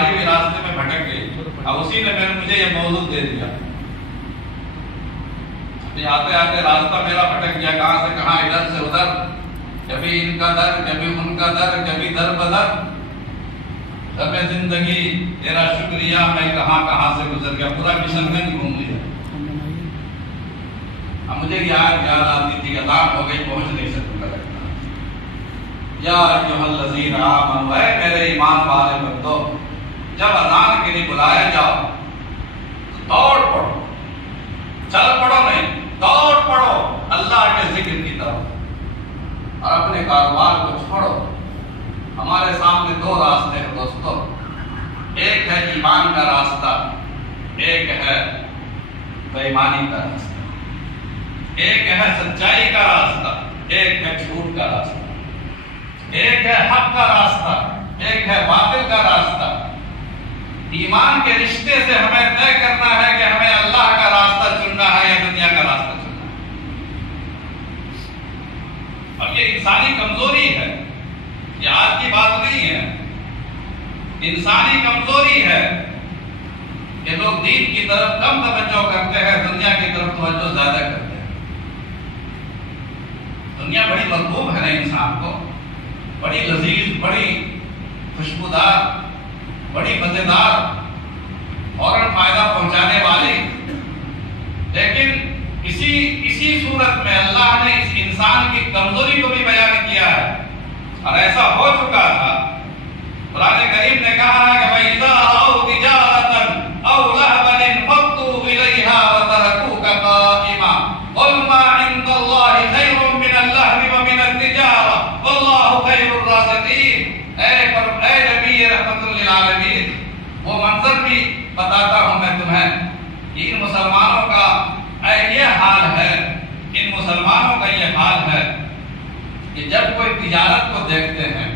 گاڑی بھی راستے میں بھٹک گئی، اب اسی نے مجھے یہ موضوع دے دیا. آتے آتے راستہ میرا بھٹک گیا، کہاں سے کہاں، ادھر سے ادھر، کبھی ان کا در، کبھی ان کا در، کبھی در بدر. رب زندگی تیرا شکریہ، میں کہاں کہاں سے گزر گیا، پورا کشن گنج گھوم لیا. اب مجھے یاد آتی تھی، اذان ہو گئی، پہنچ نہیں سکوں گا. یا ایھا الذین آمنوا، اے میرے ایمان والے بندو، جب اذان کے لیے بلایا جاؤ دوڑ پڑو، چل پڑو نہیں، دوڑ پڑو اللہ کے ذکر کی طرف اور اپنے کاروبار کو چھوڑو. ہمارے سامنے دو راستے ہیں دوستو، ایک ہے ایمان کا راستہ، ایک ہے بے ایمانی کا راستہ. ایک ہے سچائی کا راستہ، ایک ہے جھوٹ کا راستہ. ایک ہے حق کا راستہ، ایک ہے باطل کا راستہ. ایمان کے رشتے سے ہمیں طے کرنا ہے کہ ہمیں اللہ کا راستہ چننا ہے یا دنیا کا راستہ چننا ہے. اور یہ انسانی کمزوری ہے، یہ آج کی بات نہیں ہے. انسانی کمزوری ہے کہ لوگ دین کی طرف کم توجہ کرتے ہیں، دنیا کی طرف توجہ زیادہ کرتے ہیں. دنیا بڑی مرغوب ہے نا انسان کو، بڑی لذیذ، بڑی خوشبودار، بڑی مزیدار، فوراً فائدہ پہنچانے والی. لیکن اسی صورت میں اللہ نے اس انسان کی کمزوری کو بھی بیان کیا ہے. اور ایسا ہو چکا تھا، قرآن کریم نے کہا ہے کہ وَإِذَا رَأَوْا تِجَارَةً أَوْ لَهْوًا انفَضُّوا إِلَيْهَا وَتَرَكُوكَ قَائِمًا قُلْ مَا عِندَ اللَّهِ خَيْرٌ مِنَ اللَّهْوِ وَمِنَ التِّجَارَةِ وَاللَّهُ خَيْرُ الرَّازِقِينَ. اے نبی رحمت للعالمین، وہ منظر بھی بتاتا ہوں میں تمہیں. ان مسلمانوں کا یہ حال ہے، ان مسلمانوں کا یہ حال ہے کہ جب کوئی تجارت کو دیکھتے ہیں،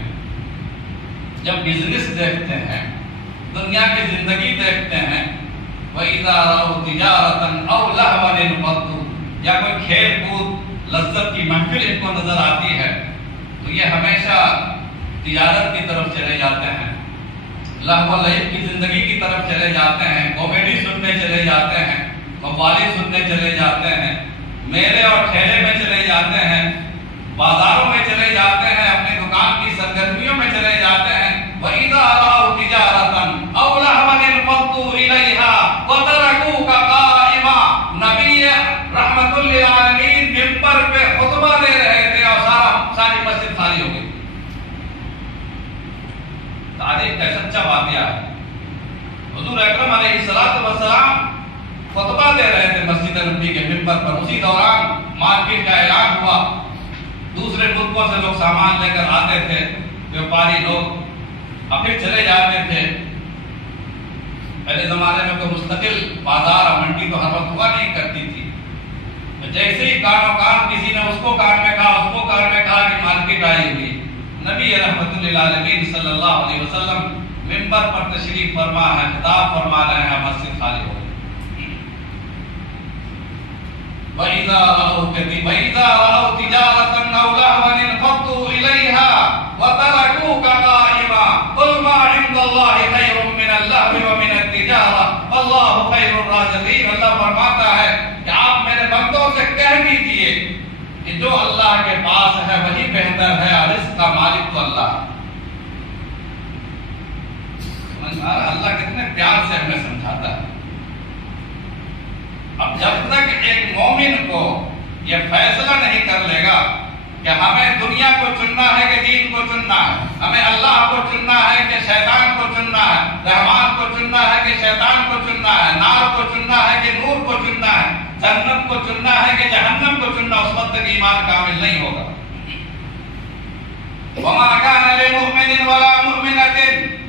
جب بزنس دیکھتے ہیں، دنیا کی زندگی دیکھتے ہیں، وَإِذَا رَأَوْا تِجَارَةً أَوْ لَهْوًا انفَضُّوا، یا کوئی کھیل کود لذت کی محفل ان کو نظر آتی ہے تو یہ ہمیشہ تجارت کی طرف چلے جاتے ہیں، لہو و لعب کی زندگی کی طرف چلے جاتے ہیں، کامیڈی سننے چلے جاتے ہیں، قوالی سننے چلے جاتے ہیں، میلے اور ٹھیلے میں چلے جاتے ہیں، بازاروں میں چلے جاتے ہیں، اپنی دکان کی سرگرمیوں میں چلے جاتے ہیں. وَإِذَا رَأَوْا تِجَارَةً أَوْ لَهْوًا انفَضُّوا إِلَيْهَا وَتَرَكُوكَ قَائِمًا. نبی رحمت للعالمین ممبر پہ خطبہ دے رہے تھے اور ساری مسجد خالی ہو گئی. تاریخ کا سچا واقعہ ہے. حضور اکرم علیہ السلام خطبہ دے رہے تھے مسجد نبوی کے ممبر پر. اسی دوران مارکیٹ کا اعلان ہوا، دوسرے ملکوں سے لوگ سامان لے کر آتے تھے، ویپاری لوگ، اور پھر چلے جاتے تھے. پہلے زمانے میں کوئی مستقل بازار اور منڈی تو ہر وقت ہوا نہیں کرتی تھی. جیسے ہی کان کسی نے اس کو کان میں کہا، اس کو کان میں کہا کہ مارکیٹ آئی ہوئی. نبی رحمت للعالمین صلی اللہ علیہ وسلم ممبر پر تشریف فرما ہے، خطاب فرما رہے ہیں، مسجد خالی ہو گئی. وَإِذَا رَأَوْا تِجَارَةً أَوْ لَهْوًا انفَضُّوا إِلَيْهَا وَتَرَكُوكَ قَائِمًا قُلْ مَا عِندَ اللَّهِ خَيْرٌ مِنَ اللَّهْوِ وَمِنَ التِّجَارَةِ وَاللَّهُ خَيْرُ الرَّازِقِينَ. اللہ فرماتا ہے کہ آپ میرے بندوں سے کہہ دیجئے کہ جو اللہ کے پاس ہے وہی بہتر ہے، اور رزق کا مالک تو اللہ. اللہ کتنے پیار سے ہمیں سمجھاتا ہے. اب جب تک ایک مومن کو یہ فیصلہ نہیں کر لے گا کہ ہمیں دنیا کو چننا ہے کہ دین کو چننا ہے، ہمیں اللہ کو چننا ہے کہ شیطان کو چننا ہے، رحمان کو چننا ہے کہ شیطان کو چننا ہے، نار کو چننا ہے کہ نور کو چننا ہے، جنت کو چننا ہے کہ جہنم کو چننا، اس وقت تک ایمان کامل نہیں ہوگا. وَمَا كَانَ لِمُؤْمِنٍ وَلَا مُؤْمِنَةٍ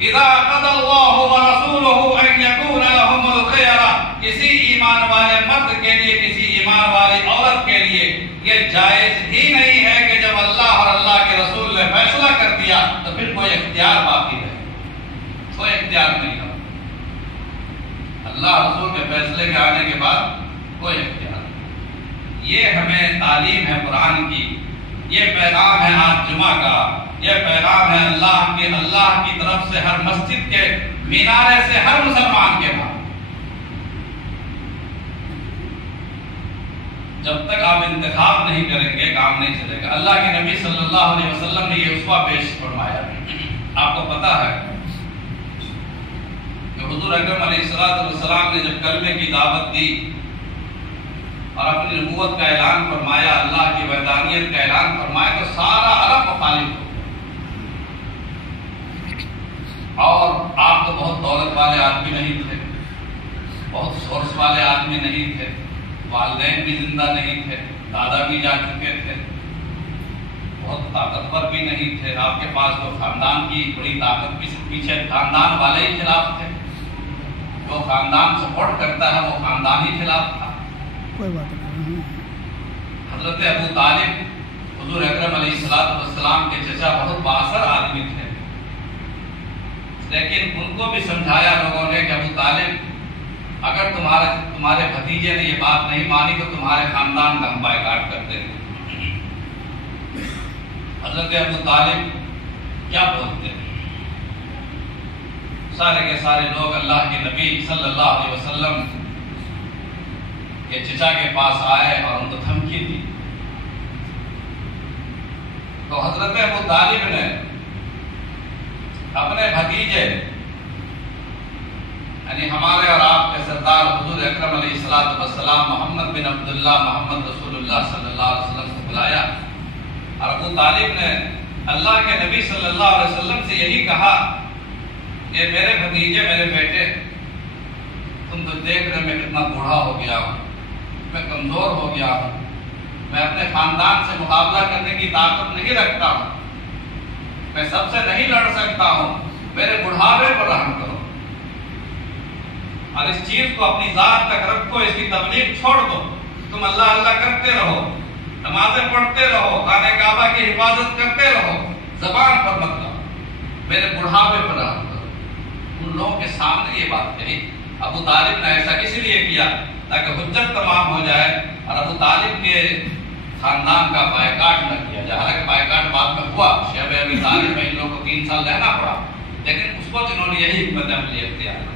إِذَا قَضَى اللَّهُ وَرَسُولُهُ أَن يَكُونَ لَهُمُ الْخِيَرَةُ. کسی ایمان والے مرد کے لیے، کسی ایمان والی عورت کے لیے یہ جائز ہی نہیں ہے کہ جب اللہ اور اللہ کے رسول نے فیصلہ کر دیا تو پھر کوئی اختیار باقی رہے، کوئی اختیار نہیں رہا. اللہ رسول کے فیصلے کے آنے کے بعد کوئی اختیار نہیں. یہ ہمیں تعلیم ہے قرآن کی، یہ پیغام ہے آج جمعہ کا، یہ پیغام ہے اللہ کی طرف سے ہر مسجد کے مینارے سے ہر مسلمان کے پاس. جب تک آپ انتخاب نہیں کریں گے کام نہیں چلے گا. اللہ کے نبی صلی اللہ علیہ وسلم نے یہ اسوہ پیش فرمایا. آپ کو پتا ہے کہ حضور اکرم علیہ السلام نے جب کلمے کی دعوت دی اور اپنی نبوت کا اعلان فرمایا، اللہ کی وحدانیت کا اعلان فرمایا، تو سارا عرب مخالف ہو. اور آپ تو بہت دولت والے آدمی نہیں تھے، بہت سورس والے آدمی نہیں تھے، والدین بھی زندہ نہیں تھے، دادا بھی جا چکے تھے، بہت طاقتور بھی نہیں تھے. آپ کے پاس تو خاندان کی بڑی طاقت بھی پیچھے خاندان والے ہی خلاف تھے. جو خاندان سپورٹ کرتا ہے وہ خاندان ہی خلاف تھا. کوئی بات نہیں. حضرت ابو طالب حضور اکرم علیہ السلام کے چچا بہت بااثر آدمی تھے، لیکن ان کو بھی سمجھایا لوگوں نے کہ ابو طالب اگر تمہارے بھتیجے نے یہ بات نہیں مانی تو تمہارے خاندان کا ہم بائیکاٹ کر دیں گے. حضرت ابو طالب کیا بولتے ہیں؟ سارے کے سارے لوگ اللہ کے نبی صلی اللہ علیہ وسلم کے چچا کے پاس آئے اور ان کو دھمکی دی. تو حضرت ابو طالب نے اپنے بھتیجے یعنی ہمارے اور آپ کے سردار حضور اکرم علیہ السلام محمد بن عبداللہ محمد رسول اللہ صلی اللہ علیہ وسلم کو بلایا اور ابو طالب نے اللہ کے نبی صلی اللہ علیہ وسلم سے یہی کہا کہ میرے بھتیجے، میرے بیٹے، تم تو دیکھ رہے میں کتنا بوڑھا ہو گیا ہوں، میں کمزور ہو گیا ہوں، میں اپنے خاندان سے مقابلہ کرنے کی طاقت نہیں رکھتا ہوں، میں سب سے نہیں لڑ سکتا ہوں، میرے بڑھاپے پر رحم کرو اور اس چیز کو اپنی ذات تک رکھو، اس کی تبلیغ چھوڑ دو. تم اللہ اللہ کرتے رہو، نمازیں پڑھتے رہو، خانہ کعبہ کی حفاظت کرتے رہو، زبان پر مت لاؤ، میرے بڑھاپے پر رحم کرو. ان لوگوں کے سامنے یہ بات کہی. ابو طالب نے ایسا اس لیے کیا تاکہ حجت تمام ہو جائے اور ابو طالب کے خاندان کا بائیکاٹ نہ کیا جائے. حالانکہ بائیکاٹ بعد میں ہوا، شیب ابی طالب میں ان لوگوں کو 3 سال رہنا پڑا، لیکن اس وقت انہوں نے یہی حکمت عملی اختیار کی.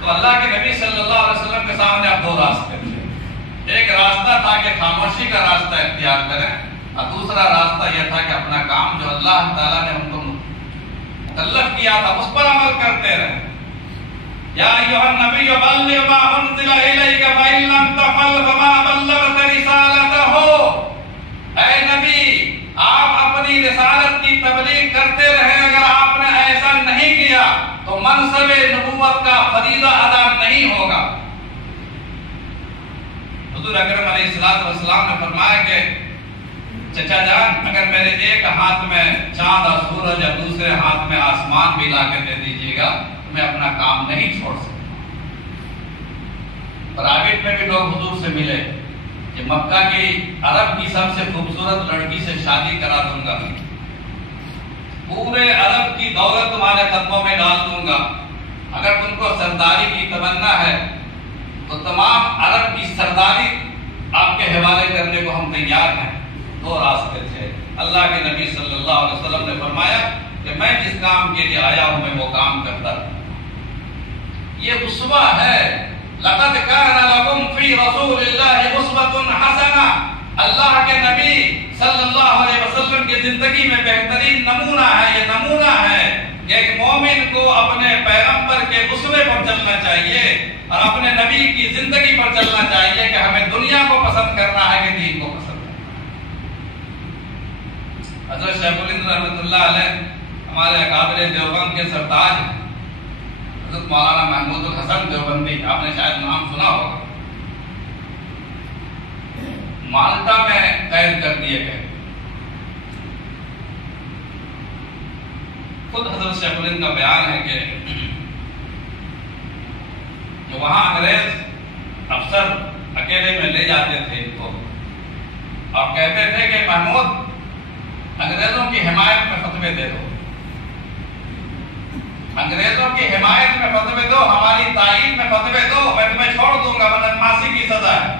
تو اللہ کے نبی صلی اللہ علیہ وسلم کے سامنے اب 2 راستے تھے. ایک راستہ تھا کہ خاموشی کا راستہ اختیار کریں اور دوسرا راستہ یہ تھا کہ اپنا کام جو اللہ تعالیٰ نے ان کو مکلف کیا تھا اس پر عمل کرتے رہیں. یا ایھا النبی بلغ ما انزل الیک فإن لم تفعل فما بلغت رسالتہ. اے نبی، آپ اپنی رسالت کی تبلیغ کرتے رہیں. اگر آپ نے ایسا نہیں کیا تو منصب نبوت کا فریضہ ادا نہیں ہوگا. حضور اکرم علیہ السلام نے فرمایا کہ چچا جان، اگر میرے ایک ہاتھ میں چاند اور سورج اور دوسرے ہاتھ میں آسمان بھی لا کے دے دیجیے گا تو میں اپنا کام نہیں چھوڑ سکتا. پرائیویٹ میں بھی لوگ حضور سے ملے کہ مکہ کی عرب کی سب سے خوبصورت لڑکی سے شادی کرا دوں گا، پورے عرب کی دولت تمہارے قدموں میں ڈال دوں گا، اگر تم کو سرداری کی تمنا ہے تو تمام عرب کی سرداری آپ کے حوالے کرنے کو ہم تیار ہیں. 2 راستے تھے. اللہ کے نبی صلی اللہ علیہ وسلم نے فرمایا کہ میں جس کام کے لیے آیا ہوں میں وہ کام کرتا ہوں. یہ اسوہ ہے. لقد كان لكم في رسول الله اسوة حسنة. اللہ کے نبی صلی اللہ علیہ وسلم کی زندگی میں بہترین نمونہ ہے. یہ نمونہ ہے کہ ایک مومن کو اپنے پیغمبر کے اسوے پر چلنا چاہیے اور اپنے نبی کی زندگی پر چلنا چاہیے کہ ہمیں دنیا کو پسند کرنا ہے کہ دین کو پسند کرنا. حضرت شیخ الہند رحمۃ اللہ علیہ ہمارے اکابر دیوبند کے سرتاج حضرت مولانا محمود الحسن دیوبندی، آپ نے شاید نام سنا ہوگا، مالٹا میں قید کر دیے گئے. خود حضرت شیخ الہند کا بیان ہے کہ جو وہاں انگریز افسر اکیلے میں لے جاتے تھے ان کو اور کہتے تھے کہ محمود انگریزوں کی حمایت میں فتوے دے دو، انگریزوں کی حمایت میں فتوے دو، ہماری تائید میں فتوے دو، میں تمہیں چھوڑ دوں گا ورنہ پھانسی کی سزا ہے.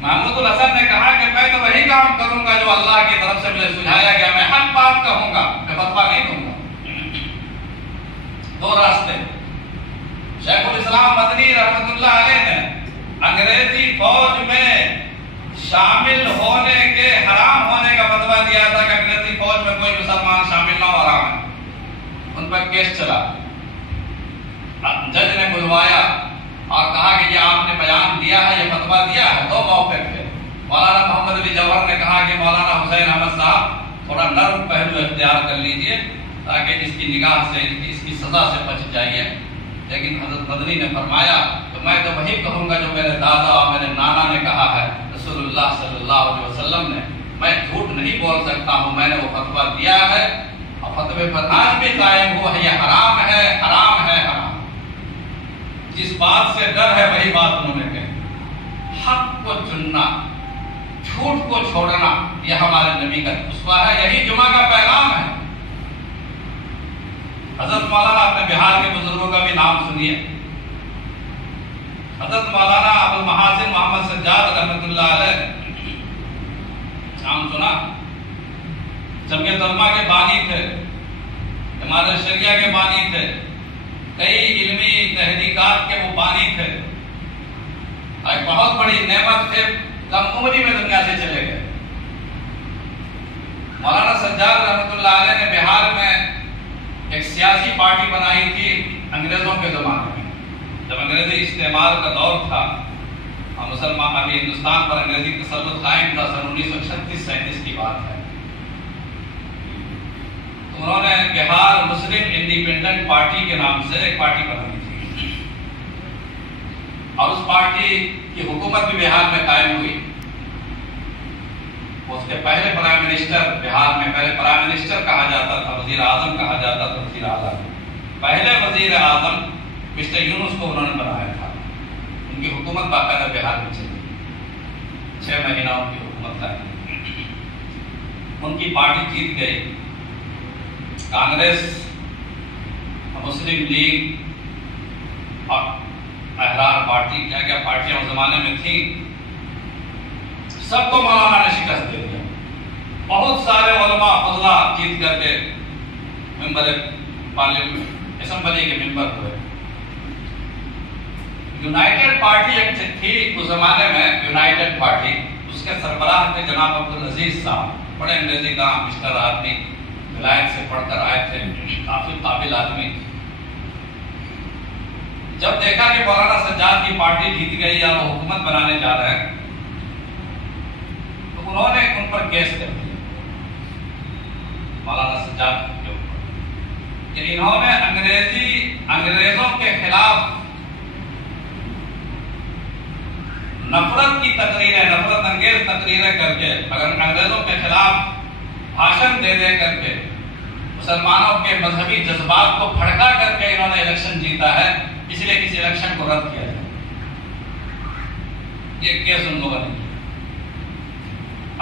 محمود الحسن نے کہا کہ میں تو وہی کام کروں گا جو اللہ کی طرف سے مجھے سجھایا گیا، میں حق بات کہوں گا، میں فتویٰ نہیں دوں گا۔ دو راستے۔ شیخ الاسلام مدنی رحمۃ اللہ علیہ نے انگریزی فوج میں شامل ہونے کے حرام ہونے کا فتویٰ دیا تھا کہ انگریزی فوج میں کوئی مسلمان شامل نہ ہو، حرام ہے۔ ان پر کیس چلا، جج نے بلوایا اور کہا کہ یہ آپ نے بیان دیا ہے، یہ فتویٰ دیا ہے۔ دو موقع تھے۔ مولانا محمد علی جوہر نے کہا کہ مولانا حسین احمد صاحب تھوڑا نرم پہلو اختیار کر لیجئے تاکہ اس کی نگاہ سے، اس کی سزا سے بچ جائیے، لیکن حضرت مدنی نے فرمایا کہ میں تو وہی کہوں گا جو میرے دادا اور میرے نانا نے کہا ہے، رسول اللہ صلی اللہ علیہ وسلم نے۔ میں جھوٹ نہیں بول سکتا ہوں، میں نے وہ فتویٰ دیا ہے اور فتوے پر آج بھی قائم ہوا ہے، یہ حرام ہے، حرام ہے، حرام۔ جس بات سے ڈر ہے وہی بات انہوں نے کہی۔ حق کو چننا، جھوٹ کو چھوڑنا، یہ ہمارے نبی کا اسوہ ہے، یہی جمعہ کا پیغام ہے۔ حضرت مولانا اپنے بہار کے بزرگوں کا بھی نام سنیے۔ حضرت مولانا ابو المحاسن محمد سجاد رحمۃ اللہ علیہ، نام سنا؟ جمعیت علماء کے بانی تھے، جماعت شریعہ کے بانی تھے، کئی علمی تحریکات کے وہ بانی تھے، ایک بہت بڑی نعمت تھے، کم عمری میں دنیا سے چلے گئے۔ مولانا سجاد رحمۃ اللہ علیہ نے بہار میں ایک سیاسی پارٹی بنائی تھی انگریزوں کے زمانے میں، جب انگریزی استعمار کا دور تھا اور مسلمان ابھی ہندوستان پر انگریزی تسلط قائم تھا، سن 1936-37 کی بات ہے۔ انہوں نے بہار مسلم انڈیپینڈنٹ پارٹی کے نام سے ایک پارٹی بنائی تھی اور اس پارٹی کی حکومت بھی بہار میں قائم ہوئی۔ اس کے پہلے پرائم منسٹر، بہار میں پہلے پرائم منسٹر کہا جاتا تھا، وزیر اعظم کہا جاتا تھا، وزیر اعظم۔ پہلے وزیر اعظم مسٹر یونس کو انہوں نے بنایا تھا۔ ان کی حکومت باقاعدہ بہار میں چلی، 6 مہینہ ان کی حکومت تھی۔ ان کی پارٹی جیت گئی۔ کانگریس، مسلم لیگ اور احرار پارٹی، کیا کیا پارٹیاں اس زمانے میں تھیں، سب کو مولانا نے شکست دے دیا۔ بہت سارے علماء فضلہ جیت کر کے ممبر پارلیمنٹ اسمبلی کے ممبر ہوئے۔ یونائٹڈ پارٹی ایک تھی اس زمانے میں، یونائٹڈ پارٹی، اس کے سربراہ تھے جناب عبدالعزیز صاحب، بڑے انگریزی کا مسٹر آدمی، ولایت سے پڑھ کر آئے تھے، کافی قابل آدمی۔ جب دیکھا کہ مولانا سجاد کی پارٹی جیت گئی یا وہ حکومت بنانے جا رہے ہیں، تو انہوں نے ان پر کیس کر دیا مولانا سجاد کے اوپر کہ انہوں نے انگریزوں کے خلاف نفرت کی تقریریں، نفرت انگیز تقریریں کر کے، اگر انگریزوں کے خلاف بھاشن دے دے کر کے مسلمانوں کے مذہبی جذبات کو بھڑکا کر کے انہوں نے الیکشن جیتا ہے، اس لیے کسی الیکشن کو رد کیا جائے۔ یہ کیس ان لوگوں نے کیا۔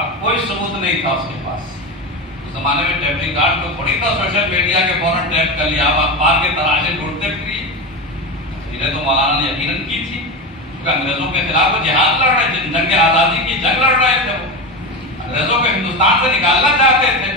اب کوئی ثبوت نہیں تھا اس کے پاس۔ اس زمانے میں ٹیپ ریکارڈ تو تھوڑی تھا، سوشل میڈیا کے فوراً ٹیپ کر لیا، اب اخبار کے تراشے ڈھونڈتے پھریے۔ تقریریں تو مولانا نے یقیناً کی تھی، کیونکہ انگریزوں کے خلاف وہ جہاد لڑ رہے تھے، جنگ آزادی کی جنگ لڑ رہے تھے۔ وہ انگریزوں کو ہندوستان سے نکالنا چاہتے تھے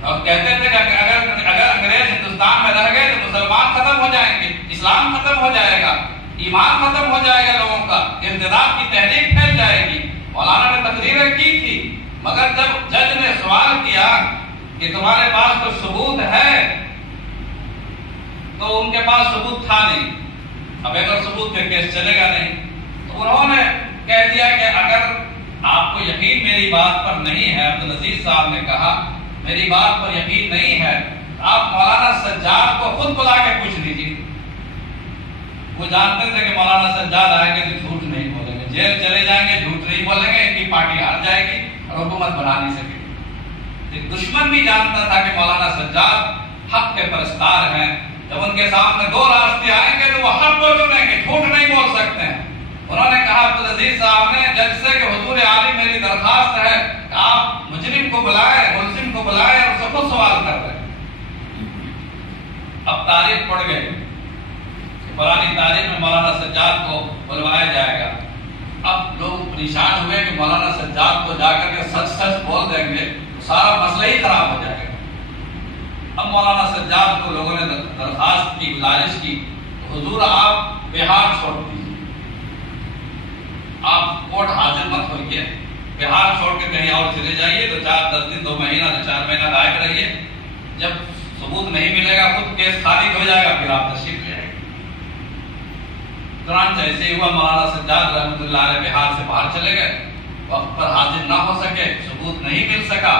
اور کہتے تھے کہ اگر انگریز ہندوستان میں رہ گئے تو مسلمان ختم ہو جائیں گے، اسلام ختم ہو جائے گا، ایمان ختم ہو جائے گا لوگوں کا، ارتداد کی تحریک پھیل جائے گی۔ مولانا نے تقریریں کی تھی، مگر جب جج نے سوال کیا کہ تمہارے پاس کوئی ثبوت ہے، تو ان کے پاس ثبوت تھا نہیں۔ اب اگر ثبوت پہ کیس چلے گا نہیں، تو انہوں نے کہہ دیا کہ اگر آپ کو یقین میری بات پر نہیں ہے، عبدالعزیز صاحب نے کہا میری بات پر یقین نہیں ہے، آپ مولانا سجاد کو خود بلا کے پوچھ لیجیے۔ وہ جانتے تھے کہ مولانا سجاد آئیں گے تو جھوٹ نہیں بولیں گے، جیل چلے جائیں گے، جھوٹ نہیں بولیں گے، ان کی پارٹی ہار جائے گی اور حکومت بنا نہیں سکے گی۔ ایک دشمن بھی جانتا تھا کہ مولانا سجاد حق کے پرستار ہیں، جب ان کے سامنے دو راستے آئیں گے تو وہ حق کو چنیں گے، جھوٹ نہیں بول سکتے ہیں۔ انہوں نے کہا عبدالعزیز صاحب نے جج سے کہ حضور عالی میری درخواست ہے کہ آپ مجرم کو بلائیں، ملزم کو بلائیں اور اس سے خود سوال کر رہے ہیں۔ اب تاریخ پڑ گئی، پرانی تاریخ میں مولانا سجاد کو بلوایا جائے گا، اب لوگ پریشان ہوئے کہ مولانا سجاد کو جا کر کے سچ سچ بول دیں گے تو سارا مسئلہ ہی خراب ہو جائے گا۔ اب مولانا سجاد کو لوگوں نے درخواست کی، گزارش کی، حضور آپ بہار چھوڑ دیجیے، آپ کوٹ حاضر مت ہوئیے، بہار چھوڑ کے کہیں اور چلے جائیے، تو 4-10 دن 2 مہینہ 4 مہینہ لائق رہیے، جب ثبوت نہیں ملے گا خود کیس خارج ہو جائے گا، پھر آپ تشریف لے آئیں گے۔ چنانچہ ایسے ہی ہوا، مولانا سجاد رحمۃ اللہ علیہ بہار سے باہر چلے گئے، وقت پر حاضر نہ ہو سکے، ثبوت نہیں مل سکا،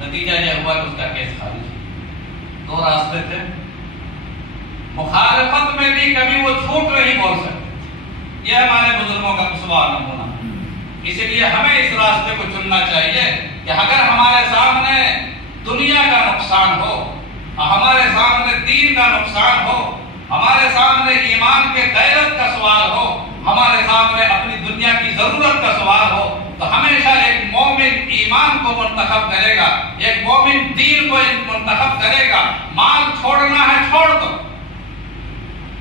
نتیجہ یہ ہوا کہ اس کا کیس خارج ہوا۔ 2 راستے تھے، مخالفت میں بھی کبھی وہ جھوٹ نہیں بول سکتے، یہ ہمارے بزرگوں کا اسوہ نمونہ۔ اسی لیے ہمیں اس راستے کو چننا چاہیے کہ اگر ہمارے سامنے دنیا کا نقصان ہو، ہمارے سامنے دین کا نقصان ہو، ہمارے سامنے ایمان کے غیرت کا سوال ہو، ہمارے سامنے اپنی دنیا کی ضرورت کا سوال ہو، تو ہمیشہ ایک مومن ایمان کو منتخب کرے گا، ایک مومن دین کو منتخب کرے گا۔ مال چھوڑنا ہے چھوڑ دو،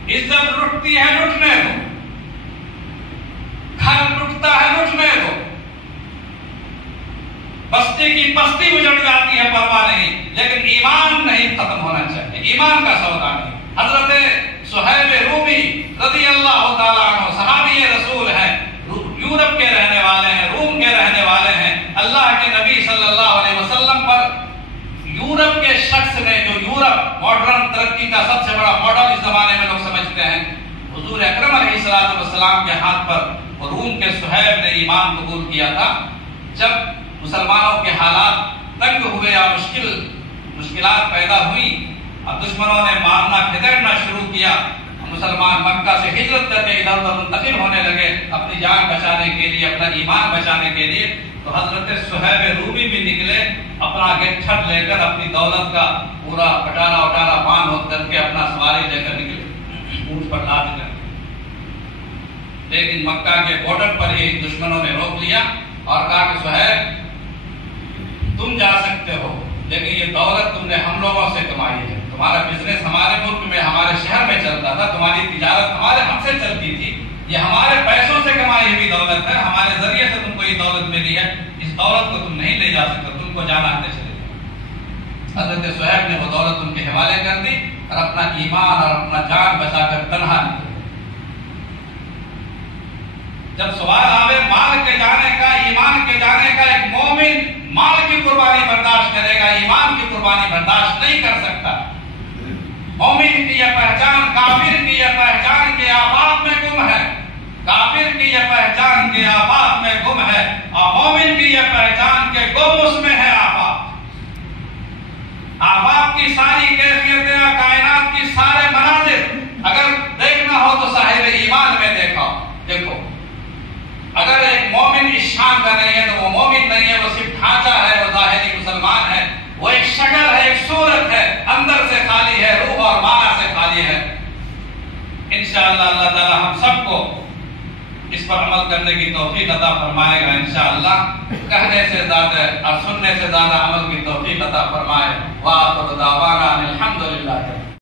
عزت لٹتی ہے لٹنے دو، گھر لٹتا ہے لٹنے دو، بستی کی بستی اجڑ جاتی ہے پرواہ نہیں، لیکن ایمان نہیں ختم ہونا چاہیے، ایمان کا سودا نہیں۔ حضرت صہیب رومی رضی اللہ تعالیٰ عنہ صحابی رسول ہیں، یورپ کے رہنے والے ہیں، روم کے رہنے والے ہیں۔ اللہ کے نبی صلی اللہ علیہ وسلم پر یورپ کے شخص نے، جو یورپ ماڈرن ترقی کا سب سے بڑا ماڈل اس زمانے میں لوگ سمجھتے ہیں، حضور اکرم علیہ السلام کے ہاتھ پر روم کے صہیب نے ایمان قبول کیا تھا۔ جب مسلمانوں کے حالات تنگ ہوئے یا مشکلات پیدا ہوئی، اب دشمنوں نے مارنا پھیرنا شروع کیا، مسلمان مکہ سے ہجرت کر کے ادھر ادھر منتقل ہونے لگے اپنی جان بچانے کے لیے، اپنا ایمان بچانے کے لیے۔ تو حضرت صہیب رومی بھی نکلے، اپنا گٹھٹ لے کر، اپنی دولت کا پورا کٹارا وٹارا باندھ کر کے اپنا سواری لے کر نکلے، اونٹ پر لاد کر۔ لیکن مکہ کے بارڈر پر ہی دشمنوں نے روک لیا اور کہا کہ صہیب تم جا سکتے ہو، لیکن یہ دولت تم نے ہم لوگوں سے کمائی ہے، تمہارا بزنس ہمارے ملک میں، ہمارے شہر میں چلتا تھا، تمہاری تجارت ہم سے چلتی تھی، یہ ہمارے پیسوں سے کمائی ہوئی دولت ہے، ہمارے ذریعے سے تم کو یہ دولت ملی ہے، اس دولت کو تم نہیں لے جا سکتے، تم کو جانا ہے چلے جاؤ۔ حضرت صہیب نے وہ دولت ان کے حوالے کر دی اور اپنا ایمان اور اپنا جان بچا کر تنہا نکلے۔ جب سوال آوے مال کے جانے کا، ایمان کے جانے کا، ایک مومن مال کی قربانی برداشت کرے گا، ایمان کی قربانی برداشت نہیں کر سکتا۔ مومن کی یہ پہچان کافر کی یہ پہچان کے آفات میں گم ہے، کافر کی یہ پہچان کے آفات میں گم ہے، اور مومن کی یہ پہچان کے گم اس میں ہے آفات۔ آفات کی ساری کیفیتیں، کائنات کی سارے مناظر اگر دیکھنا ہو تو صاحب ایمان میں دیکھو۔ اگر ایک مومن اس شان کا نہیں ہے تو وہ مومن نہیں ہے، وہ صرف ڈھانچہ ہے، وہ ظاہری مسلمان ہے، وہ ایک شکل ہے، ایک صورت ہے، اندر سے خالی ہے، روح اور معنی سے خالی ہے۔ انشاءاللہ اللہ تعالی ہم سب کو اس پر عمل کرنے کی توفیق عطا فرمائے گا انشاءاللہ، کہنے سے زیادہ اور سننے سے زیادہ عمل کی توفیق عطا فرمائے۔ وآخر دعوانا الحمدللہ۔